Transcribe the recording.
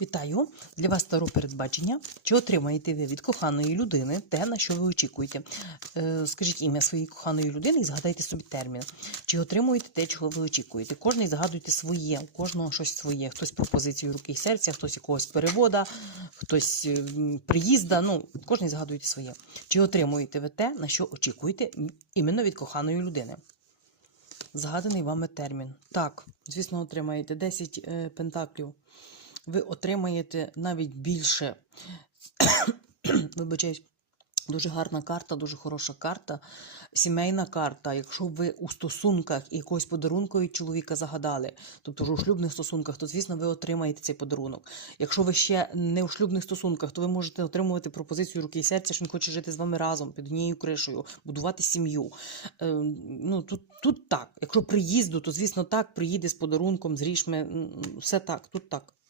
Вітаю! Для вас старо передбачення. Чи отримаєте ви від коханої людини те, на що ви очікуєте? Е, скажіть ім'я своєї коханої людини і згадайте собі термін. Чи отримуєте те, чого ви очікуєте? Кожний загадуйте своє, у кожного щось своє. Хтось пропозицію руки і серця, хтось якогось перевода, хтось е, приїзда. Ну, кожний загадуйте своє. Чи отримуєте ви те, на що очікуєте іменно від коханої людини? Згаданий вами термін. Так, звісно, отримаєте 10 е, пентаклів. Ви отримаєте навіть більше. Вибачаюсь, дуже гарна карта, дуже хороша карта. Сімейна карта. Якщо ви у стосунках і якогось подарунку від чоловіка загадали, тобто вже у шлюбних стосунках, то звісно ви отримаєте цей подарунок. Якщо ви ще не у шлюбних стосунках, то ви можете отримувати пропозицію руки і серця, що він хоче жити з вами разом під однією кришею, будувати сім'ю. Е, ну тут, тут так. Якщо приїзду, то звісно так, приїде з подарунком, з річми, все так, тут так.